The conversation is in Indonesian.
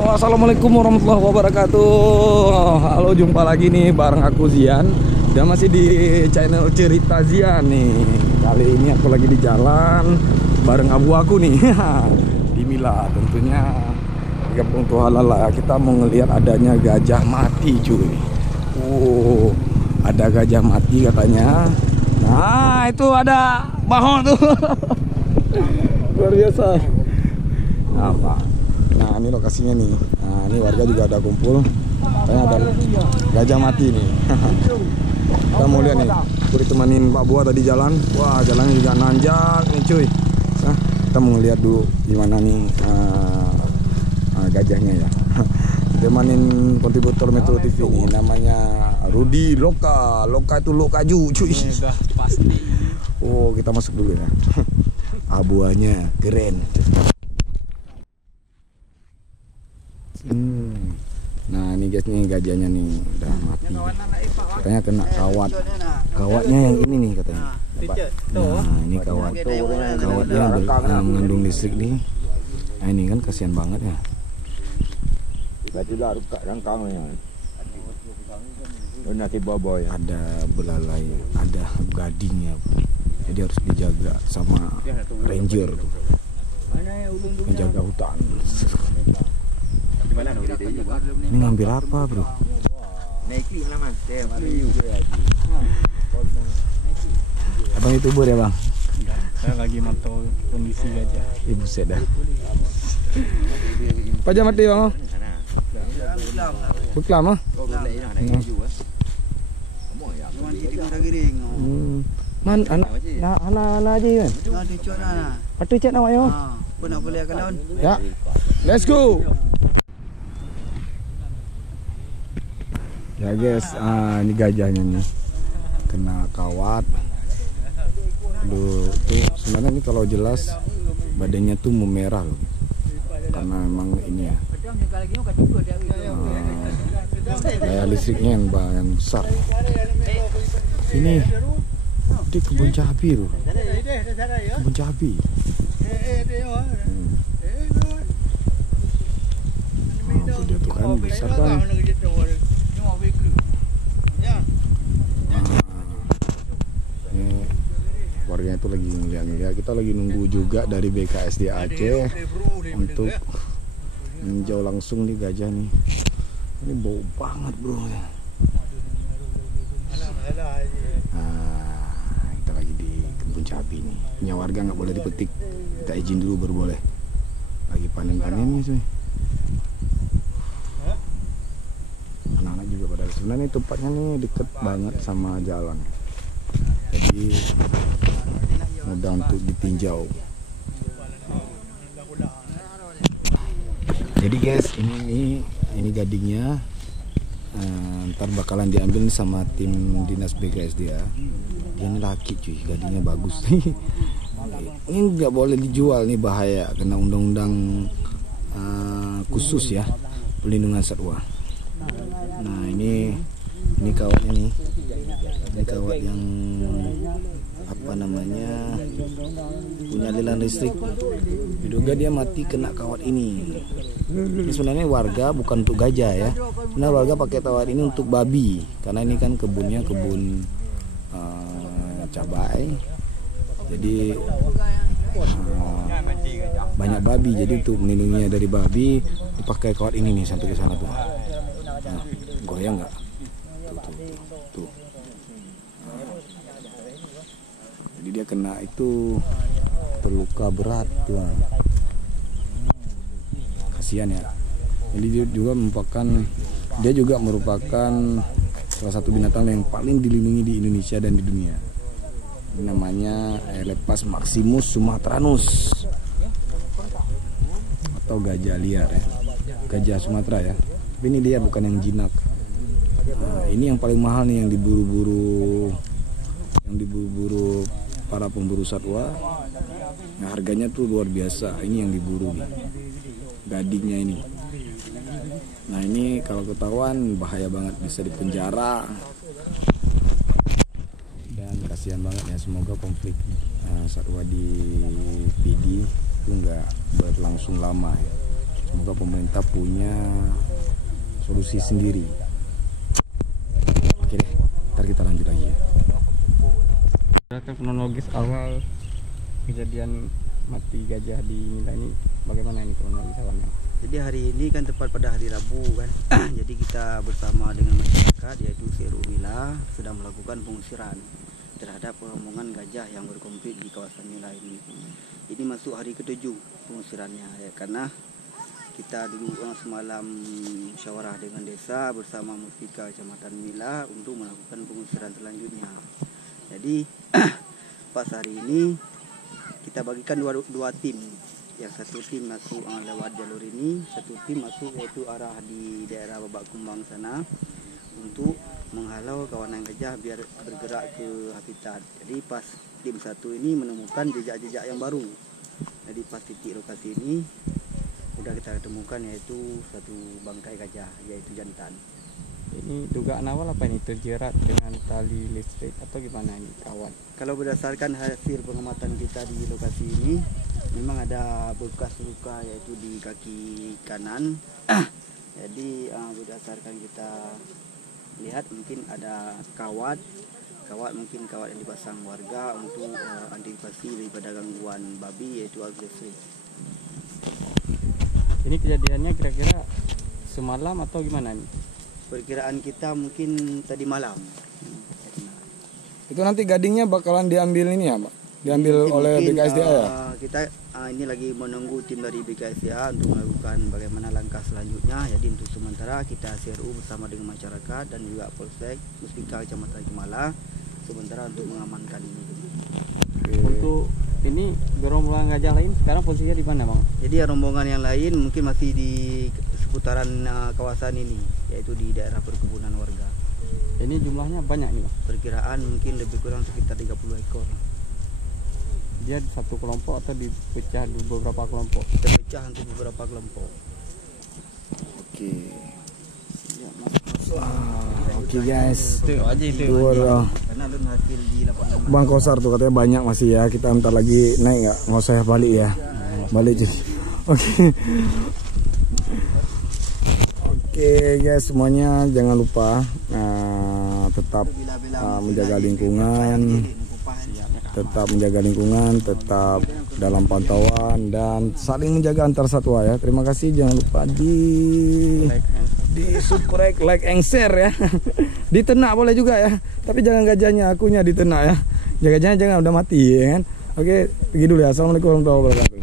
Oh, assalamualaikum warahmatullahi wabarakatuh. Halo, jumpa lagi nih bareng aku Zian. Dan masih di channel Cerita Zian nih. Kali ini aku lagi di jalan bareng abu aku nih di Mila. Tentunya di Kampung Tuhalala kita mau ngelihat adanya gajah mati cuy. Ada gajah mati katanya. Nah itu ada bahon tuh. Luar biasa. Apa? Nah ini lokasinya nih. Nah ini warga juga ada kumpul. Katanya ada gajah mati nih. Kita mau lihat nih. Aku ditemanin Pak Buah tadi jalan. Wah jalannya juga nanjak nih cuy. Nah, kita mau lihat dulu gimana nih gajahnya ya. Ditemanin kontributor Metro TV ini namanya Rudi Loka. Loka itu Lokaju cuy. Udah pasti. Oh kita masuk dulu ya. Abuahnya keren. Nah ini guys nih gajahnya nih udah mati. Katanya kena kawat. Kawatnya yang ini nih katanya. Nah ini kawatnya mengandung listrik nih. Nah ini kan kasihan banget ya. Ada belalai, ada gadingnya. Jadi harus dijaga sama ranger tuh. Menjaga hutan. Ini ngambil apa bro? Abang YouTuber ya bang? Saya lagi mantau kondisi gajah. Ibu seda. Pajak mati bang? Beklam ah? Man, anak aja kan? Patu cek nama yo. Ya, let's go. Ya guys, ini gajahnya nih kena kawat. Aduh, tuh sebenarnya nih kalau jelas badannya tuh memerah loh, karena memang ini ya kayak listriknya yang besar. Ini di kebun cabai loh, kebun cabai. Nah, dia tuh kan besar kan. Warganya itu lagi ngeliat-ngeliat. Kita lagi nunggu juga dari BKSD Aceh untuk meninjau langsung nih gajah nih. Ini bau banget bro. Nah, kita lagi di kebun cabai nih. Punya warga nggak boleh dipetik. Kita izin dulu baru boleh. Lagi panen-panennya cuy. Anak-anak juga pada. Sebenarnya tempatnya nih deket banget sama jalan. Jadi mudah untuk ditinjau. Jadi guys, ini gadingnya. Ntar bakalan diambil nih sama tim dinas BKSD ya. Dia ini laki cuy, gadingnya bagus. Ini nggak boleh dijual nih, bahaya kena undang-undang khusus ya, pelindungan satwa. Nah ini kawatnya nih. Ini kawat yang apa namanya, punya aliran listrik. Diduga dia mati kena kawat ini. Ini sebenarnya warga bukan untuk gajah ya. Sebenarnya warga pakai kawat ini untuk babi, karena ini kan kebunnya kebun cabai. Jadi banyak babi. Jadi untuk melindunginya dari babi dipakai kawat ini nih sampai ke sana tuh. Nah, goyang nggak? Tuh. Jadi dia kena itu terluka berat tuh. Kasihan ya. Jadi dia juga merupakan salah satu binatang yang paling dilindungi di Indonesia dan di dunia. Ini namanya Elephas maximus sumatranus atau gajah liar ya. Gajah Sumatera ya. Tapi ini dia bukan yang jinak. Nah, ini yang paling mahal nih, yang diburu-buru para pemburu satwa. Nah, harganya tuh luar biasa. Ini yang diburu nih, gadingnya ini. Nah ini kalau ketahuan bahaya banget, bisa dipenjara. Dan kasihan banget ya, semoga konflik satwa di PD itu nggak berlangsung lama ya. Semoga pemerintah punya solusi sendiri. Oke deh, ntar kita lanjut lagi ya. Kronologis awal kejadian mati gajah di Mila ini bagaimana ini kronologis awalnya? Jadi hari ini kan tepat pada hari Rabu kan. Jadi kita bersama dengan masyarakat yaitu CRU Mila sedang melakukan pengusiran terhadap rombongan gajah yang berkonflik di kawasan Mila ini. Ini masuk hari ke-7 pengusirannya ya, karena kita dulu semalam musyawarah dengan desa bersama Muspika Kecamatan Mila untuk melakukan pengusiran selanjutnya. Jadi pas hari ini kita bagikan dua tim. Yang satu tim masuk lewat jalur ini, satu tim masuk yaitu arah di daerah Babak Kumbang sana untuk menghalau kawanan gajah biar bergerak ke habitat. Jadi pas tim satu ini menemukan jejak-jejak yang baru. Jadi pas titik lokasi ini sudah kita temukan yaitu satu bangkai gajah yaitu jantan. Ini dugaan awal apa ini, terjerat dengan tali listrik atau gimana ini kawan? Kalau berdasarkan hasil pengamatan kita di lokasi ini, memang ada bekas luka yaitu di kaki kanan. Jadi berdasarkan kita lihat mungkin ada kawat yang dipasang warga untuk antisipasi daripada gangguan babi yaitu arus listrik. Ini kejadiannya kira-kira semalam atau gimana nih? Perkiraan kita mungkin tadi malam. Itu nanti gadingnya bakalan diambil ini ya, Pak? Diambil oleh BKSDA ya? Kita ini lagi menunggu tim dari BKSDA untuk melakukan bagaimana langkah selanjutnya. Jadi untuk sementara kita CRU bersama dengan masyarakat dan juga Polsek Muspika Kecamatan Mila sementara untuk mengamankan ini. Untuk ini rombongan gajah lain sekarang posisinya di mana, Bang? Jadi rombongan yang lain mungkin masih di seputaran kawasan ini, yaitu di daerah perkebunan warga. Ini jumlahnya banyak nih, Bang? Perkiraan mungkin lebih kurang sekitar 30 ekor. Dia satu kelompok atau dipecah di beberapa kelompok? Terpecah untuk beberapa kelompok. Oke. Oke guys. Itu aja itu. Karena belum hasil di lapangan. Bang Kosar tuh katanya banyak masih ya. Kita bentar lagi naik nggak? Nggak usah balik ya. Balik jadi. Oke. Oke guys semuanya, jangan lupa tetap menjaga lingkungan, tetap dalam pantauan dan saling menjaga antar satwa ya. Terima kasih, jangan lupa di subscribe, like, and share ya. Diternak boleh juga ya, tapi jangan gajahnya, akunya diternak ya. Gajahnya jangan udah mati ya kan. Oke, pergi dulu ya. Assalamualaikum warahmatullahi wabarakatuh.